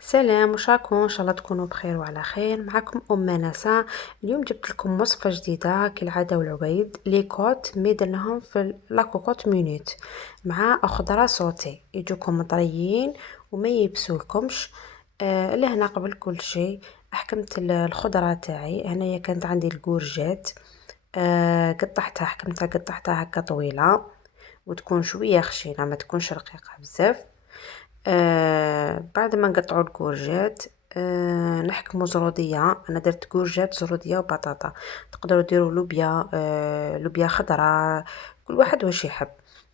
سلام، واش راكم؟ ان شاء الله تكونوا بخير وعلى خير. معكم نساء. اليوم جبت لكم وصفه جديده كالعاده والعبيد لي كوت مي درناهم في لاكوكوت مينوت مع خضره صوتي يجوكم مطريين وما يبسولكمش. لهنا قبل كل شيء حكمت الخضره تاعي. هنايا كانت عندي الكورجات، قطعتها حكمتها قطعتها هكا طويله وتكون شويه خشينه ما تكونش رقيقه بزاف. بعد ما نقطعوا الكورجات نحكموا زروديه. انا درت كورجات زروديه وبطاطا، تقدروا ديروا لوبيا، لوبيا خضراء، كل واحد واش يحب.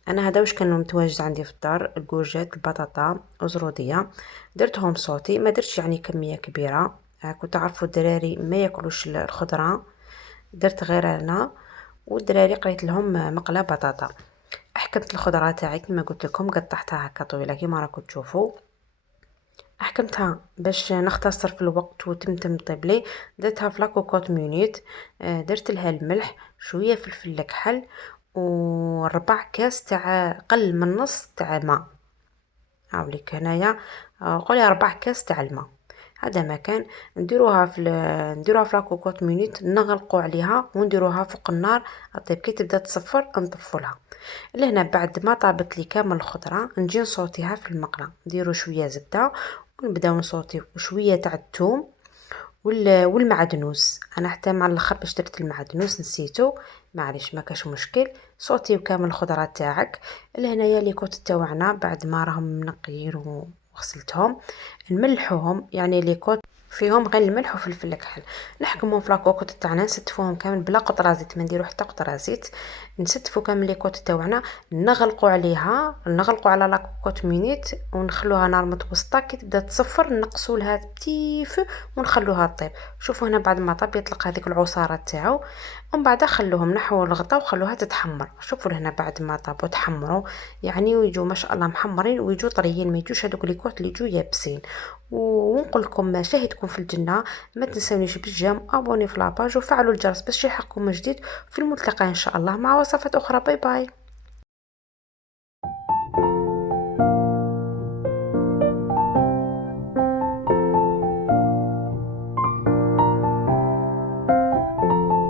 انا هذا واش كان متواجد عندي في الدار، الكورجات البطاطا وزروديه. درتهم صوتي، ما درتش يعني كميه كبيره. كنت تعرفوا الدراري ما ياكلوش الخضره، درت غير انا والدراري قريت لهم مقله بطاطا. احكمت الخضره تاعي كما قلت لكم، قطعتها هكا طويله كيما راكم تشوفوا. احكمتها باش نختصر في الوقت وتمتم طيب لي. درتها في لاكوكوت مينيت. درت لها الملح، شويه فلفل كحل، وربع كاس تاع قل من نص تاع ماء. هاوليك هنايا قولي 4 كاس تاع الماء. هذا ما كان. نديروها في لاكوكوت مينيت، نغلقوا عليها ونديروها فوق النار. طيب كي تبدا تصفر نطفولها. لهنا بعد ما طابت لي كامل الخضره نجي نصوتيها في المقله. نديرو شويه زبده ونبداو نصوتي شويه تاع الثوم والمعدنوس. انا حتى مع الاخر باش درت المعدنوس نسيتو، معليش ما كاش مشكل. صوتي كامل الخضرات تاعك. لهنايا لي كوت تاوعنا بعد ما راهم منقيين وغسلتهم نملحوهم، يعني لي كوت فيهم غير الملح وفلفل الكحل. نحكمهم في لاكوكوت تاعنا، نستفوهم كامل بلا قطره زيت، ما نديرو حتى قطره زيت. نستفو كامل لي كوت تاوعنا، نغلقوا عليها، نغلقوا على لاكوكوت مينيت ونخلوها نار متوسطه. كي تبدا تصفر نقصوا لها بتي فو ونخلوها طيب. شوفوا هنا بعد ما طاب يطلق هذيك العصاره تاعو، ومن بعد خلوهم نحوا الغطاء وخلوها تتحمر. شوفوا هنا بعد ما طابوا تحمروا يعني ويجوا ما شاء الله محمرين ويجوا طريين، ما يجوش هذوك لي كوت اللي يجوا يابسين. ونقول لكم مشاهدكم في الجنه. ما تنسونيش بالجيم، ابوني في لاباج وفعلوا الجرس باش يلحقكم من جديد. في الملتقى ان شاء الله مع وصفات اخرى. باي باي.